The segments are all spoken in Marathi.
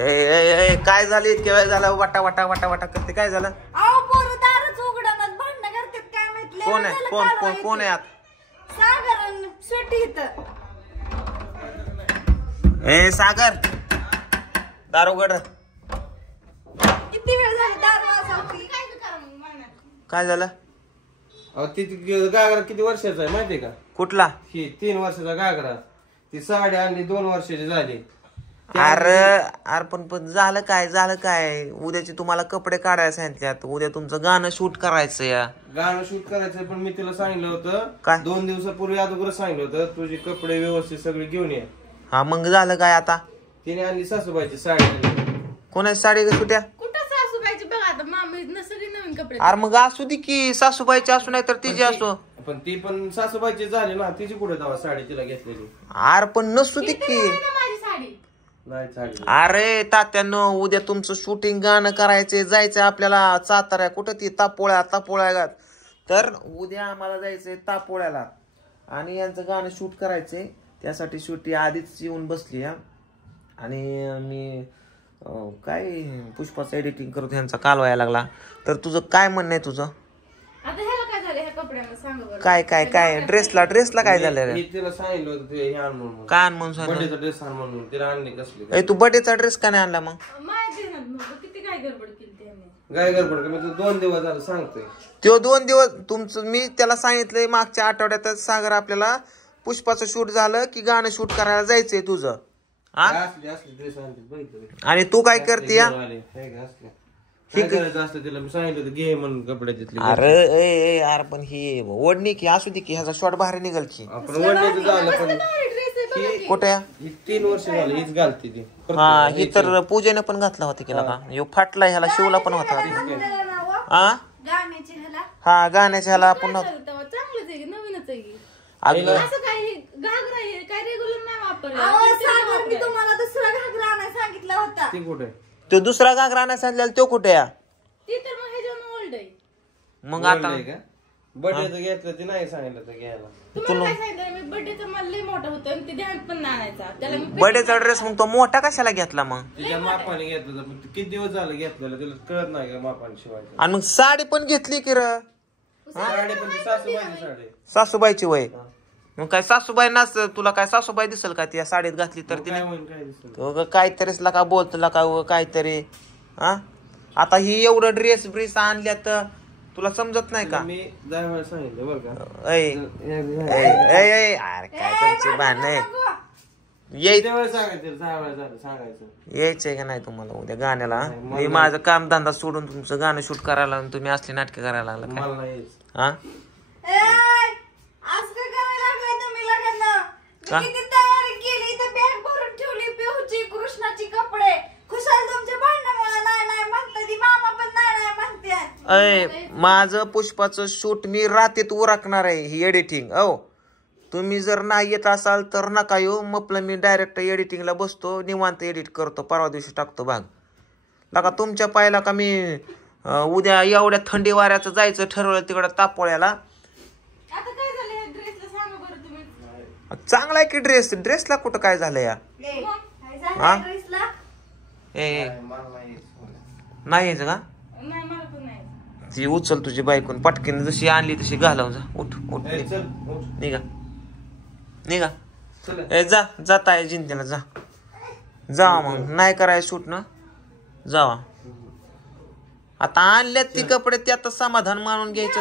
काय झालं इतक्या वेळ झाला वाटा वाटा वाटा वाटा करते काय झालं कोण आहे कोण कोण आहे आत ए सागर दार उघड किती वेळ झाला दार काय झालं गागरा किती वर्षाचा आहे माहितीये का कुठला ही 3 वर्षाचा गागरा ती साडी आणली 2 वर्षाची झाली अरे पण झालं काय उद्याचे तुम्हाला कपडे काढायला सांगितल्यात उद्या तुमचं गाणं शूट करायचं या गाणं शूट करायचं पण मी तिला सांगितलं होतं काय 2 दिवसापूर्वी अगोदर सांगितलं होतं तुझे कपडे व्यवस्थित सगळे घेऊन ये हा मग झालं काय आता तिने आणली सासूबाईची साडी कोणाची साडी ग सुट्या कुठं सासूबाईची बघा आता मामी नसली नवीन कपडे अरे मग असू दे की सासूबाईची असू नाही तर तिची असो पण ती पण सासूबाईची झाली ना तिची कुठे जावा साडी तिला घेतलेली अरे पण नसू दे की माझी साडी नाही साडी अरे तात्यानो उद्या तुमचं शूटिंग गाणं करायचंय जायचंय आपल्याला साताऱ्या कुठं ती तापोळ्या तर उद्या आम्हाला जायचंय तापोळ्याला आणि यांचं गाणं शूट करायचंय त्यासाठी शूटिंग आधीच येऊन बसली आणि मी काय पुष्पाचं एडिटिंग करतो ह्यांचा कालवायला लागला तर तुझं काय म्हणणं आहे तुझं आता ह्याला काय झालं ह्या कपड्यांना सांगा बरं काय ड्रेसला काय झालं रे तिला सांगितलं होतं ते हे आण म्हणून काय आण म्हणून सांगितलं बर्थडेचा ड्रेस आण म्हणून तिला आणली कसली तू बर्थडेचा ड्रेस का नाही आणला मग माहिती ना मग किती काय गडबड केली त्यांनी गाय गडबड मी तू 2 दिवस झालं सांगतोय तो 2 दिवस तुमचं मी त्याला सांगितलंय मागच्या आठवड्यातच सागर आपल्याला पुष्पाचं शूट झालं की गाणं शूट करायला जायचंय तुझं असली ड्रेस आणते बघितलं आणि तू काय करते तिला मी सांगितलं होतं घे म्हणून कपडे तिथले अरे पण ही ओढणी की असू दे की ह्याचा शॉर्ट बाहेर निघल की आपण वडण्याचं झालं पण कुठे ही 3 वर्ष झालं हीच घालते ती हा ही तर पूजेने पण घातला होता केला का यो फाटला ह्याला शिवला पण होता हा हा गाण्याच्या ह्याला आपण चांगलंच आहे नवीनच आहे अगं असं काही घागरा आहे काय रेग्युलर नाही वापरला मी तुम्हाला दुसरा घागरा आणायला सांगितला होता ती कुठे तो दुसरा घागरा नाही सांगितलेला तो कुठे या ती तर मग ह्याच्यावर ओल्ड आहे मग आता बर्थडेचं घेतलं ते नाही सांगितलं तर घ्यायला तुम्हाला काय सांगितलं मी बर्थडेचा मला लय मोठा होता आणि ते ध्यान पण नाही आणायचा त्याला मी बर्थडेचा ड्रेस मग तो मोठा कशाला घेतला मग तिच्या मापाने घेतलं पण किती दिवस झालं घेतलेलं तिला कळत नाही का मापाने शिवायचं आणि मग साडी पण घेतली की र साडी पण ती सासूबाईची साडी सासूबाईची वय मग काय सासूबाई नाच तुला काय सासूबाई दिसल का त्या साडीत घातली तर तिने काय दिसलं काहीतरीच का बोलतो का काहीतरी हा आता ही एवढं ड्रेस आणल्या तर तुला समजत नाही का मी जायला सांगितलं बरं का अरे काय तुमची भांडण यायचंय का नाही तुम्हाला उद्या गाण्याला मी माझं काम धंदा सोडून तुमचं गाणं शूट करायला आणि तुम्ही असली नाटकं करायला लागला हा कृष्णाची कपडे खुशाल तुमच्या भांडणामुळे नाही म्हणते ती मामा पण नाही म्हणते अय माझं पुष्पाचं शूट मी रात्रीत उरकणार आहे ही एडिटिंग तुम्ही जर नाही येत असाल तर नका येऊ मपलं मी डायरेक्ट एडिटिंगला बसतो निवांत एडिट करतो परवा दिवशी टाकतो भाग लका तुमच्या पायला का मी उद्या एवढ्या थंडी वाऱ्याचं जायचं ठरवलं तिकडं तापोळ्याला चांगला आहे की ड्रेसला कुठं काय झालं या नाही यायचं का ती उचल तुझी बायकून पटकीने जशी आणली तशी घालवून जा उठ निघा जाता आहे जिंतीला जा मग नाही करायचं शूट ना जावा आता आणल्यात ती कपडे ते आता समाधान मानून घ्यायचं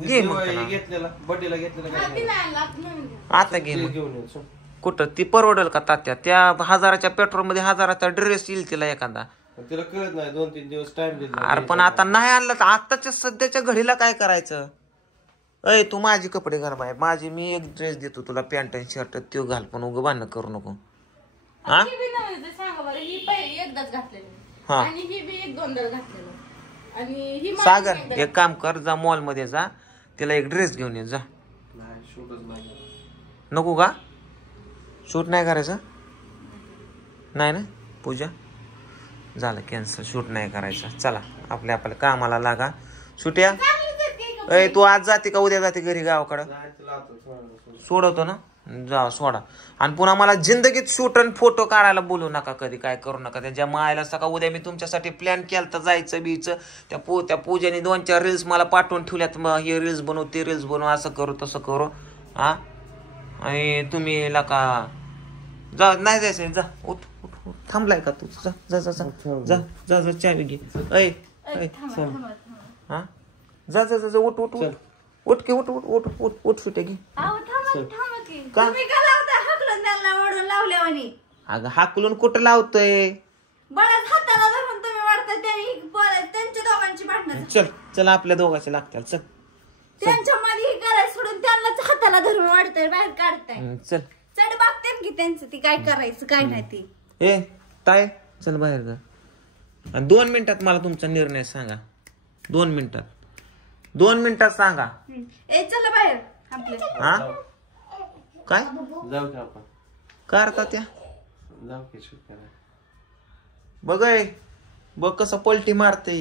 घे आता घे कुठं ती परवडेल का तात्या त्या 1000च्या पेट्रोल मध्ये 1000चा ड्रेस येईल तिला एखादा तिला कळत नाही 2-3 दिवस टाइम दिला अरे पण आता नाही आणलं तर आताच्या सध्याच्या घडीला काय करायचं तू माझी कपडे घाल बाय माझी मी एक ड्रेस देतो तुला पॅन्ट आणि शर्ट तो घाल पण उगं भांडण करू नको हा सागर एक काम कर जा मॉल मध्ये जा तिला एक ड्रेस घेऊन ये जा नको का शूट नाही करायचं नाही ना पूजा झालं कॅन्सल शूट नाही करायचं चला आपल्या कामाला लागा सुट्या तू आज जाते का उद्या जाते घरी गावाकडं सोडवतो ना जा सोडा. आणि पुन्हा मला जिंदगीत शूट आणि फोटो काढायला बोलू नका, कधी काय करू नका. त्यांच्या मायला सकाळ उद्या मी तुमच्यासाठी प्लॅन केला तर जायचं बीचं. त्या पूजेने 2-4 रील्स मला पाठवून ठेवल्यात, मग हे रील्स बनवू ते रील्स बनवू, असं करू तसं करू. हा आणि तुम्ही का जा, नाही जायचं, जा उठ उठ उठ. थांबलाय का तू? जा जा जा जा जा जा चावी घे. ऐ हा जा जा जा उठ उठ उठ उठ की उठ उठ उठ उठ उठ सुटे घे. अगं हाकलून कुठं लावतोय? हाताला धरून तुम्ही वाढता त्यांच्या दोघांची भांडणं. चल चल आपल्या दोघांचे लागतील. चल त्यांच्या मध्ये करायचं सोडून त्यांनाच हाताला धरून वाढताय, बाहेर काढताय. चल चढ बघते की त्यांचं ती काय करायचं काय नाही ती. ए ताय चल बाहेर जा. आणि 2 मिनिटात मला तुमचा निर्णय सांगा. 2 मिनिटात सांगा. ए चल बाहेर आपल्या. हा काय जाऊ की आपण, करता त्या जाऊ की शूट करायला. बघ कसं पलटी मारते.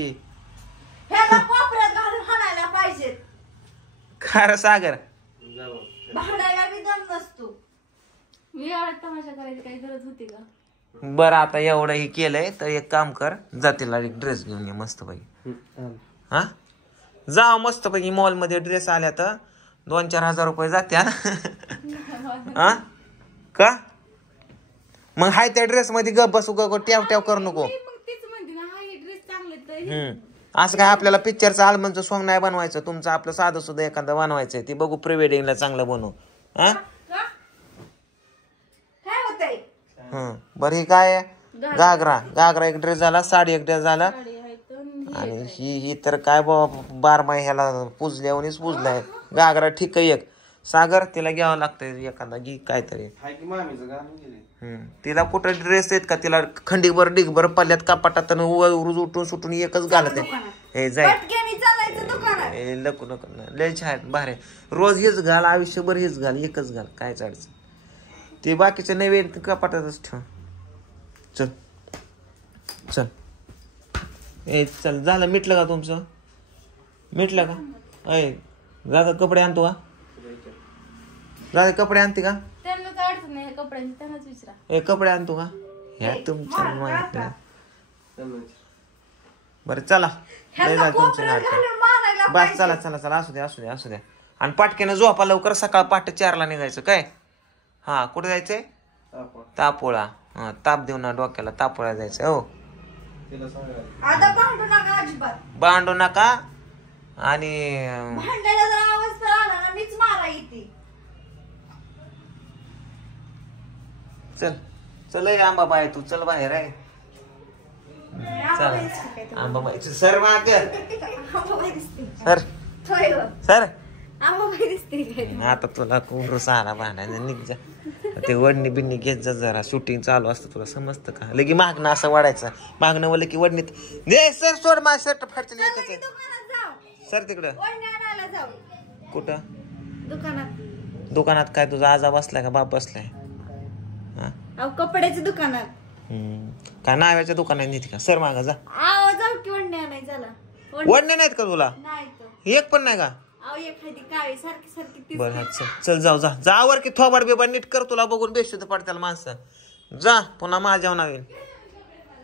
ह्याला कोपऱ्यात घालून हाणायला पाहिजेत. खरं सागर जाऊ. भांडायला बी दम नसतो. मी एवढा तमाशा करायची काही गरज होती का? बरं आता एवढं हे केलंय तर एक काम कर, जातीला एक ड्रेस घेऊन ये मस्त पैकी. हा जा मस्त पैकी. मॉल मध्ये ड्रेस आल्या तर 2-4 हजार रुपये जात्या. हा का मग हाय त्या ड्रेस मध्ये गप बसू ग, ट्याव करू नको. असं काय आपल्याला पिक्चरचं आल्बमचं सॉंग नाही बनवायचं. तुमचं आपलं साधं सुद्धा एखादं बनवायचंय, ती बघू प्री वेडिंगला चांगलं बनवू. हा बरं ही काय घागरा एक ड्रेस झाला, साडी एक ड्रेस झाला. आणि ही तर काय बाबा 12 महिन्याला पुजल्यावरच पुजलाय. घागरा ठीक आहे एक. सागर तिला घ्यावं लागतंय एखादा घे काहीतरी. तिला कुठं ड्रेस आहेत का? तिला खंडीभर डिगभर पल्ल्यात कपाटात रोज उठून सुटून एकच घालत आहे. हे जाय लकू नको लय छान भारी. रोज हेच घाल, आयुष्यभर हेच घाल, एकच घाल, काय अडचण. ते बाकीचे नवे कपाटातच ठेव. चल चल ए चल. झालं मिटलं का तुमचं? मिटलं का? ऐ दादा कपडे आणतो का? दादा कपडे आणते का? ए कपडे आणतो का? ह्या तुमच्या बरं चला तुमचं नाटक बस. चला चला चला असू द्या. आणि पाटक्यानं झोपा लवकर, सकाळ पहाटे 4ला निघायचं काय? हा कुठे जायचंय? तापोळा. हा ताप देऊ ना डोक्याला, तापोळा जायचंय. हो भांडू नका. आणि चल चल आंबाबाई तू चल बाहेर आहे. चला आंबाबाई सर माग सर सर. आता तुला कुंभरूस आला भांडायला, निघ जा. ते वडणी बिडणी घेत जा जरा, शूटिंग चालू असतं तुला समजतं का? लगे मागणं असं वाढायचं, मागणं वलं की वडणीत दे सर सोड. माझ शर्ट फाडचं एकच आहे सर. तिकडं कुठं दुकानात काय तुझा आजा बसलाय का बाप बसलाय? कपड्याच्या दुकानात. काय नाव्याच्या दुकानात नेते का? सर मागा जा. जाऊ की वडण्या नाही झाला. वडण्या नाहीत का तुला? एक पण नाही का? बरं चल चल जाऊ जा. जावर की थोबाड बिबाड नीट कर, तुला बघून बेशुद्ध पडत्याला माणसं. जा पुन्हा माझ्या नवीन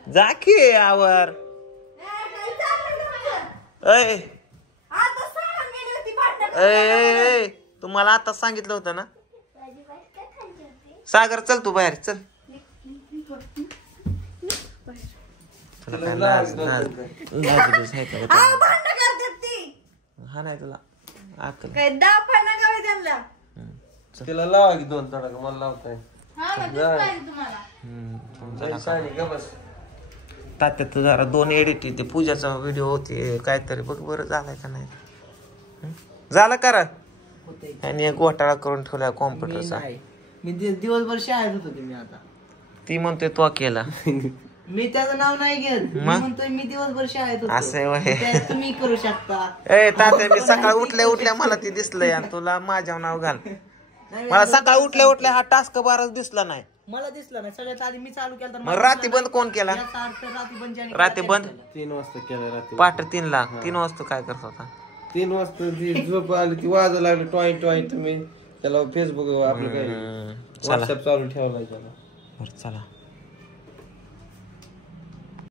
जा की आवर. तुम्हाला आता सांगितलं होतं ना. सागर चल तू बाहेर चल. हा नाही तुला तिला लावा की 2 तडका, मला लावताय. तात्या तू जरा 2 एडिट ते पूजाचा व्हिडिओ होते काहीतरी बघ बरं झालाय का नाही. झालं करा. आणि एक घोटाळा करून ठेवला कॉम्प्युटरचा. मी दिवसभर शाळेत होतो. मी आता ती म्हणतोय तो केला. मी त्याचं नाव नाही घेत. म्हणतोय मी दिवसभर शाळेत होतो. असं तुम्ही करू शकता. ए तात्या मी सकाळ उठल्या मला ती दिसलंय आणि तुला माझ्या नाव घाल. मला सकाळ उठल्या हा टास्क बारच दिसला नाही. मला दिसला नाही. सगळ्यात आधी मी चालू केला. मग रात्री बंद कोण केला? रात्री बंद 3 वाजता केलं. रात्री पहाटे 3 वाजता काय करत होता? 3 वाजता ती झोप आली, ती वाजू लागली टॉय टॉय. तुम्ही त्याला फेसबुक आपलं काय चला व्हॉट्सअप चालू ठेवलाय त्याला. बरं चला